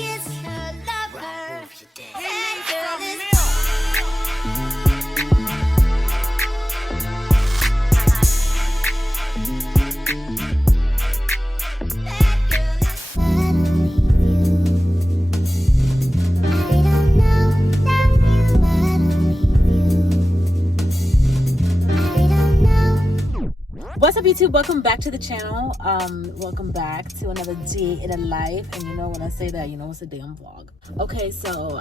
kiss her lover. That girl is What's up, YouTube? Welcome back to the channel. Welcome back to another day in a life. And you know, when I say that, you know it's a damn vlog. Okay, so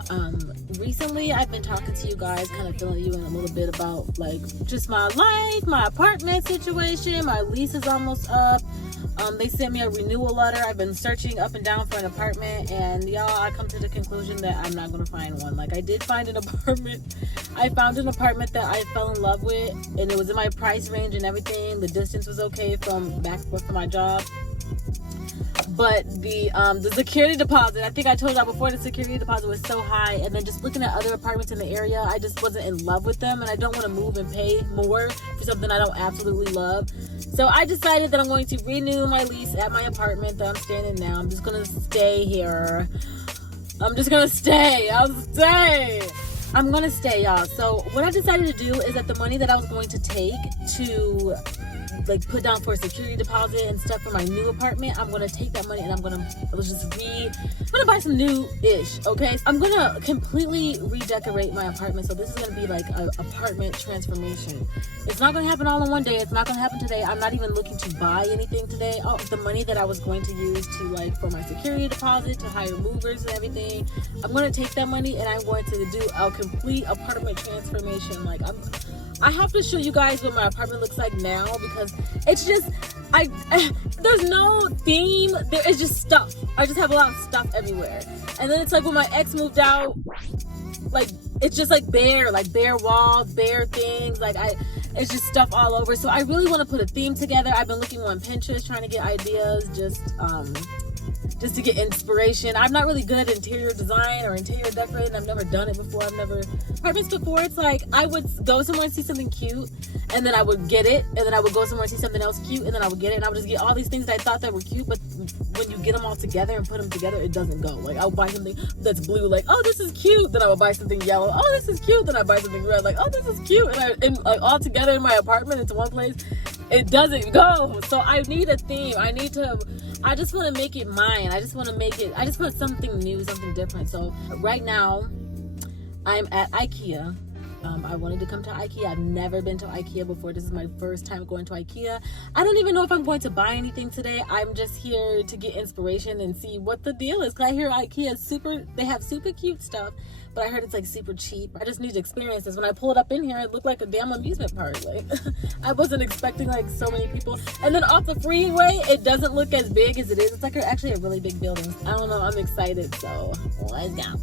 recently I've been talking to you guys, kind of filling you in a little bit about like just my life, my apartment situation. My lease is almost up. They sent me a renewal letter. I've been searching up and down for an apartment, and y'all, I come to the conclusion that I'm not gonna find one. Like, I did find an apartment. I found an apartment that I fell in love with, and it was in my price range and everything. The distance was okay from back and forth from my job, but the security deposit, I think I told y'all before, the security deposit was so high. And then just looking at other apartments in the area, I just wasn't in love with them, and I don't want to move and pay more for something I don't absolutely love. So I decided that I'm going to renew my lease at my apartment that I'm staying in now. I'm just gonna stay here. I'm just gonna stay. I'm gonna stay, y'all. So what I decided to do is that the money that I was going to take to like put down for a security deposit and stuff for my new apartment, I'm gonna take that money and I'm gonna buy some new-ish. Okay, I'm gonna completely redecorate my apartment. So this is gonna be like an apartment transformation. It's not gonna happen all in one day. It's not gonna happen today. I'm not even looking to buy anything today. The money that I was going to use to like for my security deposit, to hire movers and everything, I'm gonna take that money and I'm going to do a complete apartment transformation. Like, I have to show you guys what my apartment looks like now, because it's just, there's no theme. There is just stuff. I just have a lot of stuff everywhere. And then it's like when my ex moved out, like, it's just like bare walls, bare things. Like, it's just stuff all over. So I really want to put a theme together. I've been looking on Pinterest, trying to get ideas, just to get inspiration. I'm not really good at interior design or interior decorating. I've never done it before. Apartments before, it's like I would go somewhere and see something cute, and then I would get it, and then I would go somewhere and see something else cute, and then I would get it, and I would just get all these things that I thought that were cute, but when you get them all together and put them together, it doesn't go. Like, I would buy something that's blue, like, oh, this is cute, then I would buy something yellow, oh, this is cute, then I buy something red, like, oh, this is cute, and like all together in my apartment into one place, it doesn't go. So I need a theme. I just want to make it mine. I just want something new, something different. So right now I'm at IKEA. I wanted to come to IKEA. I've never been to IKEA before. This is my first time going to IKEA. I don't even know if I'm going to buy anything today. I'm just here to get inspiration and see what the deal is. Cause I hear IKEA they have super cute stuff, but I heard it's like super cheap. I just need to experience this. When I pulled up in here, it looked like a damn amusement park. Like, I wasn't expecting like so many people. And then off the freeway, it doesn't look as big as it is. It's like actually a really big building. I don't know. I'm excited. So let's go.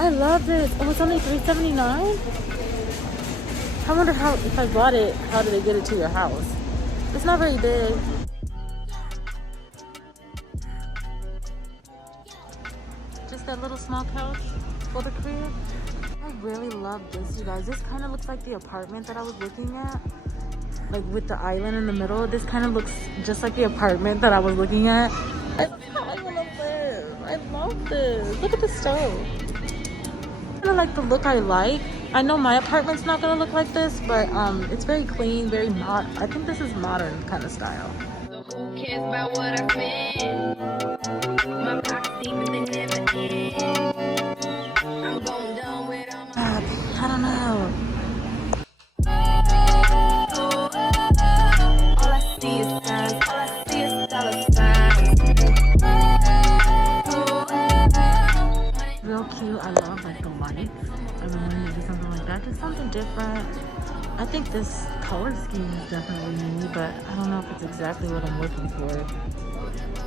I love this. Oh, it's only $3.79. I wonder if I bought it, how do they get it to your house? It's not very big. Just that little small couch for the crib. I really love this, you guys. This kind of looks like the apartment that I was looking at, like with the island in the middle. This kind of looks just like the apartment that I was looking at. I want to live. I love this. Look at the stove. Kind of like the look I like. I know my apartment's not gonna look like this, but it's very clean, very modern. I think this is modern kind of style. so who cares about what I spend? My pockets deep, but they never end. I'm going down with all my I don't know. all I see is signs, all I see is dollar signs. Real cute. I love like the lights. I've been wanting to do something like that, just something different. I think this color scheme is definitely me, but I don't know if it's exactly what I'm looking for.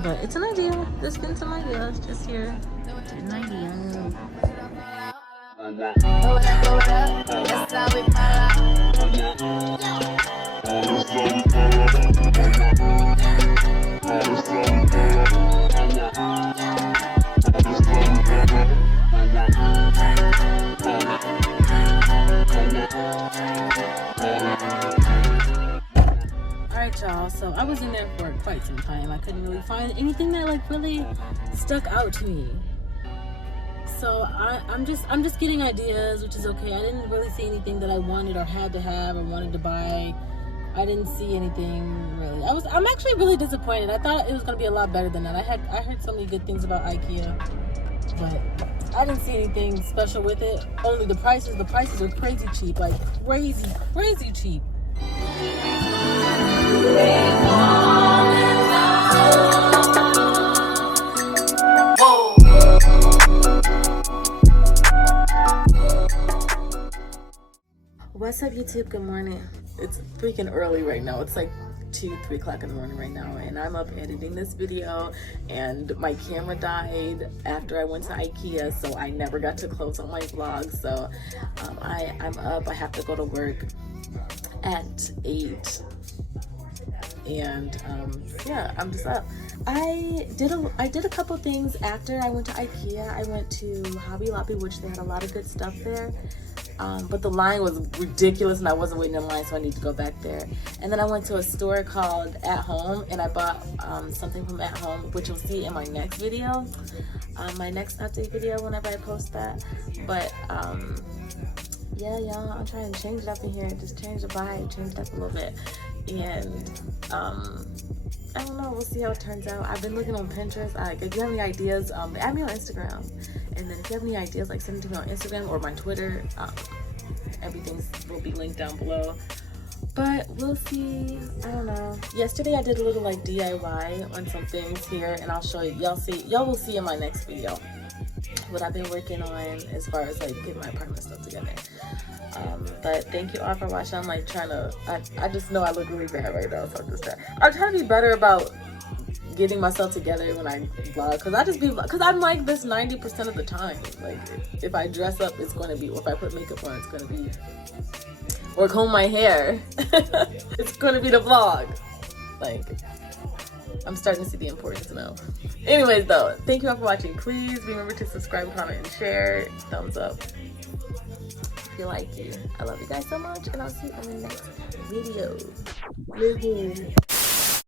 But it's an idea. There's been some ideas just here. An idea. Throw it up, that's how we pop out. was in there for quite some time. I couldn't really find anything that like really stuck out to me. So I'm just getting ideas, which is okay. I didn't really see anything that I wanted or had to have or wanted to buy. I didn't see anything really. I'm actually really disappointed. I thought it was gonna be a lot better than that. I heard so many good things about IKEA, but I didn't see anything special with it. Only the prices are crazy cheap, like crazy cheap. What's up, YouTube? Good morning. It's freaking early right now. It's like 2-3 o'clock in the morning right now, and I'm up editing this video, and my camera died after I went to IKEA, so I never got to close on my vlog. So I'm up. I have to go to work at 8, and yeah, I'm just up. I did a couple things after I went to IKEA. I went to Hobby Lobby, which they had a lot of good stuff there. But the line was ridiculous and I wasn't waiting in line, so I need to go back there. And then I went to a store called At Home, and I bought something from At Home, which you'll see in my next video, my next update video whenever I post that. But yeah, y'all, I'm trying to change it up in here, just change the vibe, change it up a little bit. And I don't know, we'll see how it turns out. I've been looking on Pinterest. If you have any ideas, add me on Instagram. And then if you have any ideas, like send it to me on Instagram or my Twitter. Everything will be linked down below. But we'll see. I don't know. Yesterday I did a little like DIY on some things here, and I'll show you. Y'all will see in my next video what I've been working on as far as like getting my apartment stuff together. But thank you all for watching. I'm like trying to, I just know I look really bad right now, so I'm trying to be better about getting myself together when I vlog, because I'm like this 90% of the time. Like if I dress up, it's going to be, or if I put makeup on, it's going to be, or comb my hair, it's going to be the vlog. Like, I'm starting to see the importance now. Anyways though, thank you all for watching. Please remember to subscribe, comment, and share. Thumbs up if you like it. I love you guys so much, and I'll see you in the next video.